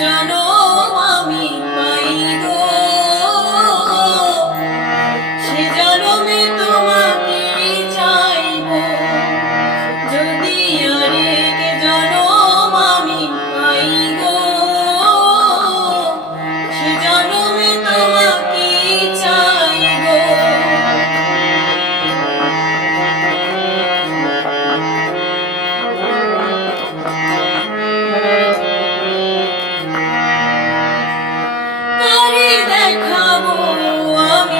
যেন আমি পাই সে জনমে come